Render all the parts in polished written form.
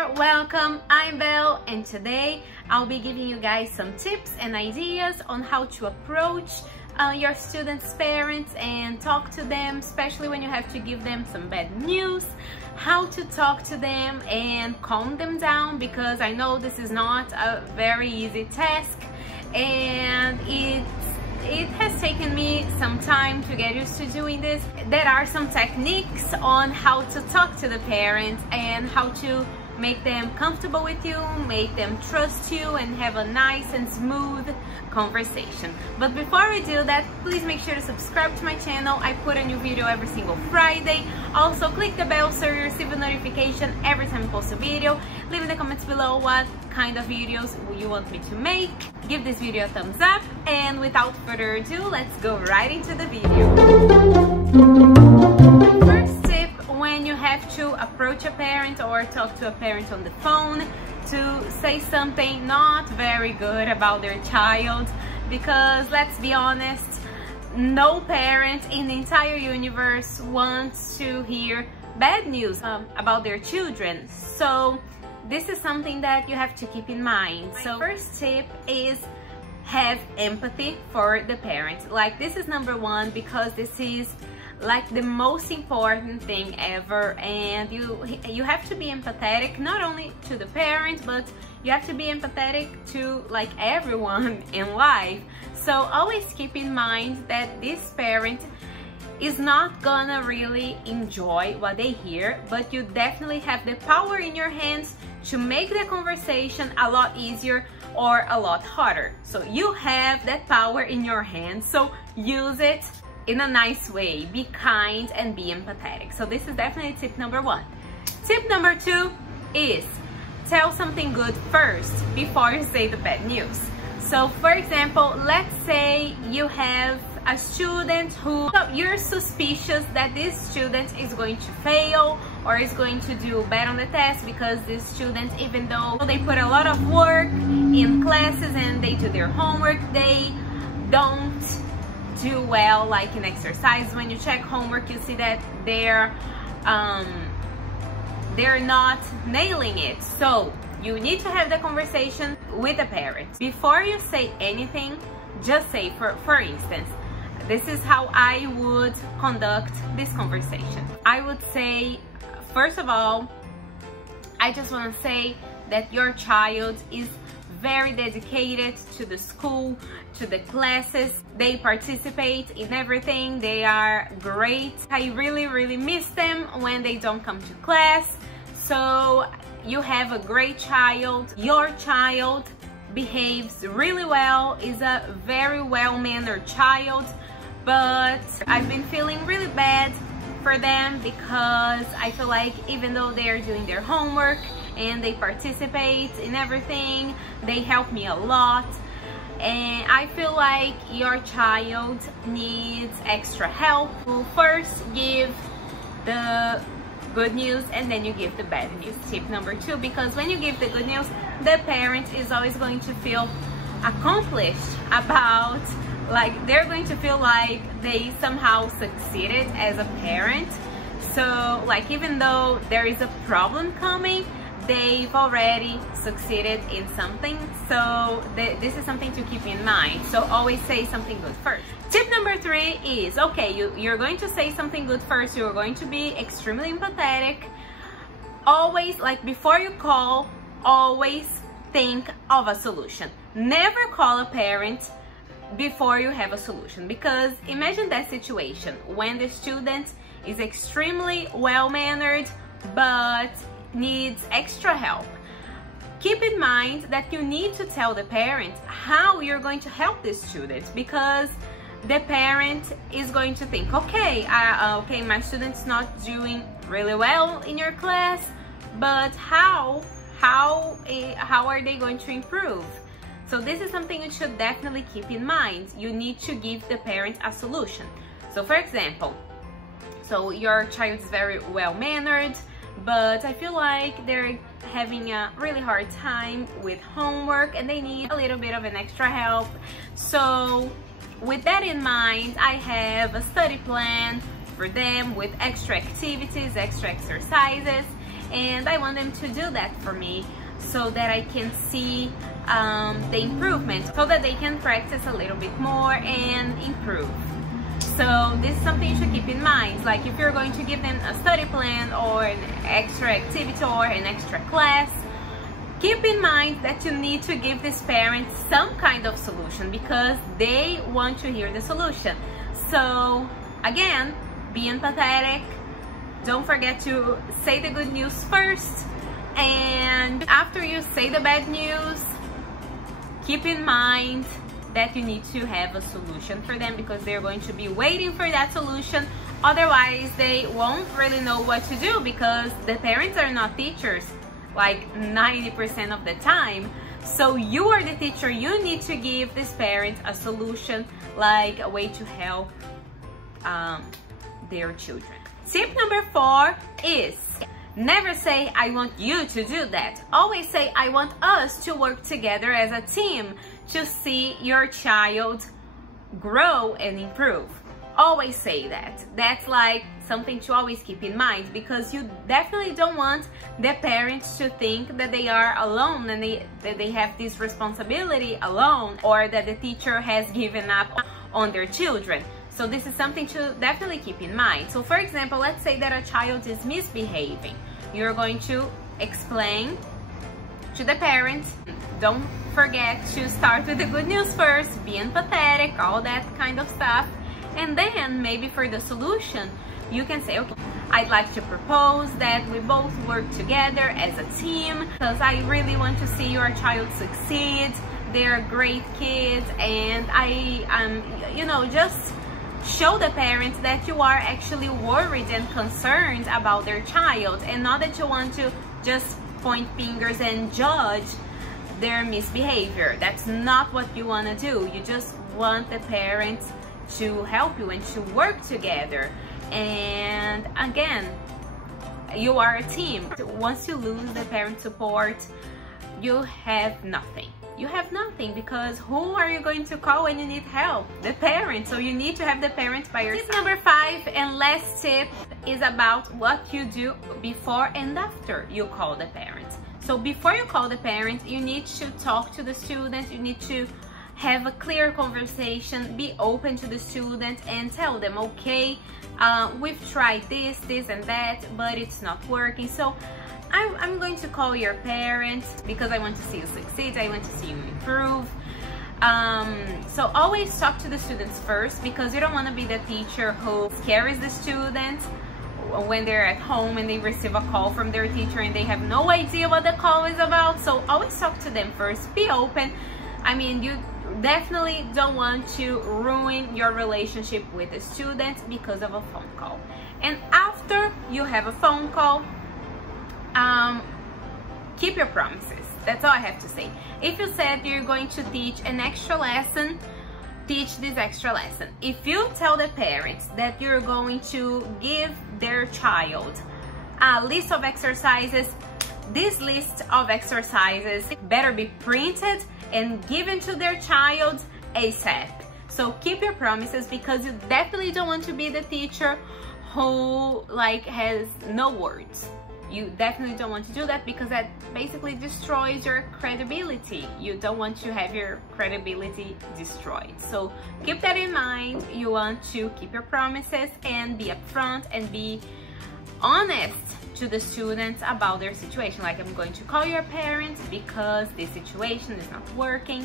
there, welcome, I'm Belle, and today I'll be giving you guys some tips and ideas on how to approach your students' parents and talk to them, especially when you have to give them some bad news, how to talk to them and calm them down, because I know this is not a very easy task and it has taken me some time to get used to doing this. There are some techniques on how to talk to the parents and how to make them comfortable with you, make them trust you, and have a nice and smooth conversation. But before we do that, please make sure to subscribe to my channel. I put a new video every single Friday. Also click the bell so you receive a notification every time I post a video. Leave in the comments below what kind of videos you want me to make. Give this video a thumbs up, and without further ado, let's go right into the video. First tip, when you have to approach a parent or talk to a parent on the phone, to say something not very good about their child, because let's be honest, no parent in the entire universe wants to hear bad news about their children. So this is something that you have to keep in mind. So first tip is have empathy for the parent. Like, this is number one, because this is like the most important thing ever, and you have to be empathetic not only to the parent, but you have to be empathetic to like everyone in life. So always keep in mind that this parent is not gonna really enjoy what they hear, but you definitely have the power in your hands to make the conversation a lot easier or a lot harder. So you have that power in your hands, so use it in a nice way. Be kind and be empathetic. So this is definitely tip number one. Tip number two is tell something good first before you say the bad news. So for example, let's say you have a student who you're suspicious that this student is going to fail or is going to do bad on the test, because this student, even though they put a lot of work in classes and they do their homework, they don't do well like in exercise. When you check homework, you see that they're not nailing it. So you need to have the conversation with the parent before you say anything. Just say, for instance, this is how I would conduct this conversation. I would say, first of all, I just want to say that your child is very dedicated to the school, to the classes. They participate in everything. They are great. I really miss them when they don't come to class. So you have a great child. Your child behaves really well, is a very well-mannered child, but I've been feeling really bad for them, because I feel like even though they are doing their homework and they participate in everything, they help me a lot, and I feel like your child needs extra help. So first give the good news and then you give the bad news. Tip number two, because when you give the good news, the parent is always going to feel accomplished about, like, they're going to feel like they somehow succeeded as a parent. So like, even though there is a problem coming, they've already succeeded in something. So this is something to keep in mind. So always say something good first. Tip number three is, okay, you're going to say something good first. You're going to be extremely empathetic. Always, like, before you call, always think of a solution. Never call a parent before you have a solution, because imagine that situation when the student is extremely well-mannered but needs extra help. Keep in mind that you need to tell the parent how you're going to help this student, because the parent is going to think, okay, okay, my student's not doing really well in your class, but how are they going to improve? So this is something you should definitely keep in mind. You need to give the parent a solution. So for example, so your child is very well-mannered, but I feel like they're having a really hard time with homework and they need a little bit of an extra help. So with that in mind, I have a study plan for them with extra activities, extra exercises, and I want them to do that for me so that I can see the improvement, so that they can practice a little bit more and improve. So this is something you should keep in mind. Like if you're going to give them a study plan or an extra activity or an extra class, keep in mind that you need to give these parents some kind of solution because they want to hear the solution. So again, be empathetic. Don't forget to say the good news first, and after you say the bad news, keep in mind that you need to have a solution for them because they're going to be waiting for that solution. Otherwise, they won't really know what to do because the parents are not teachers like 90% of the time. So you are the teacher. You need to give this parent a solution, like a way to help their children. Tip number 4 is never say, I want you to do that. Always say, I want us to work together as a team to see your child grow and improve. Always say that. That's like something to always keep in mind because you definitely don't want the parents to think that they are alone and that they have this responsibility alone, or that the teacher has given up on their children. So this is something to definitely keep in mind. So for example, let's say that a child is misbehaving. You're going to explain to the parents. Don't forget to start with the good news first, be empathetic, all that kind of stuff. And then maybe for the solution, you can say, okay, I'd like to propose that we both work together as a team because I really want to see your child succeed. They're great kids, and just show the parents that you are actually worried and concerned about their child, and not that you want to just point fingers and judge their misbehavior. That's not what you want to do. You just want the parents to help you and to work together. And again, you are a team. Once you lose the parent support, you have nothing. You have nothing, because who are you going to call when you need help? The parents. So you need to have the parents by your side. Tip number 5 and last tip is about what you do before and after you call the parents. So before you call the parents, you need to talk to the student. You need to have a clear conversation, be open to the student and tell them, okay, we've tried this and that, but it's not working. So I'm going to call your parents because I want to see you succeed. I want to see you improve. So always talk to the students first, because you don't want to be the teacher who scares the students when they're at home and they receive a call from their teacher and they have no idea what the call is about. So always talk to them first. Be open. I mean, you definitely don't want to ruin your relationship with the students because of a phone call. And after you have a phone call, keep your promises. That's all I have to say. If you said you're going to teach an extra lesson, teach this extra lesson. If you tell the parents that you're going to give their child a list of exercises, this list of exercises better be printed and given to their child ASAP. So keep your promises, because you definitely don't want to be the teacher who has no words. You definitely don't want to do that, because that basically destroys your credibility. You don't want to have your credibility destroyed. So keep that in mind. You want to keep your promises and be upfront and be honest to the students about their situation. Like, I'm going to call your parents because this situation is not working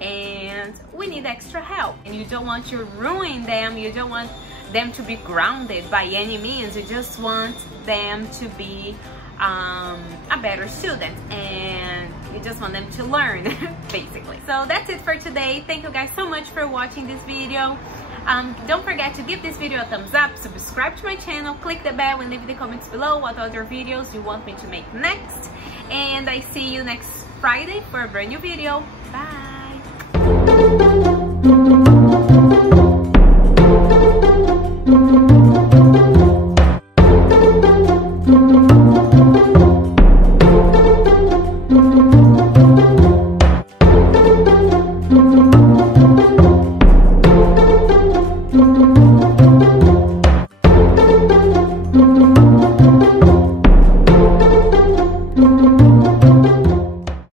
and we need extra help. And you don't want to ruin them. You don't want them to be grounded by any means. You just want them to be a better student, and you just want them to learn basically. So that's it for today. Thank you guys so much for watching this video. Don't forget to give this video a thumbs up, subscribe to my channel, click the bell, and leave the comments below what other videos you want me to make next. And I see you next Friday for a brand new video. Bye.